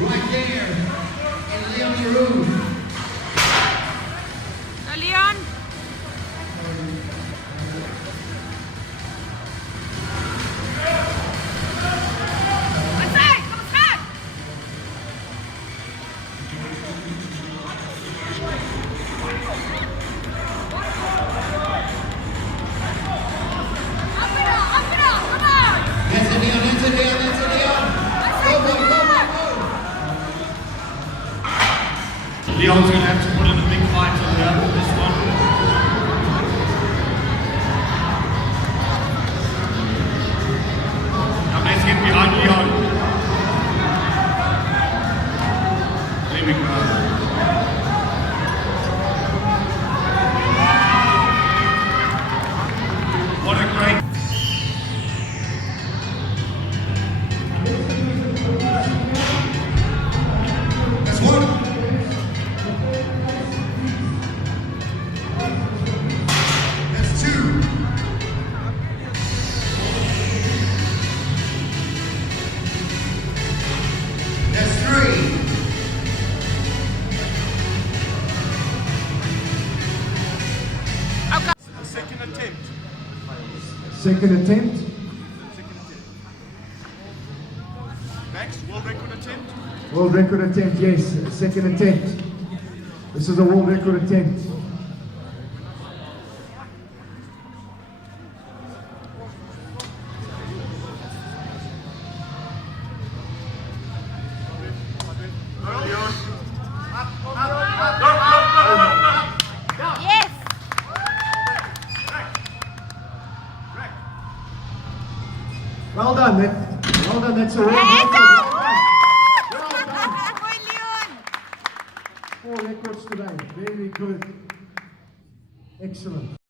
Right there. And Leon Leroux. Leon. That's it, Leon. That's it, Leon. That's it, Leon. Go, go, go, go. Leon's going to have to put in a big fight on this one. Now let's get behind Leon. There we go. What a great... That's one. That's two. That's three. Second attempt. Second attempt. Max, world record attempt. World record attempt, yes. Second attempt. This is a world record attempt. Yes. Well done, well done, that's a world Ito! record. Boy, Leon. 4 records today, very good. Excellent.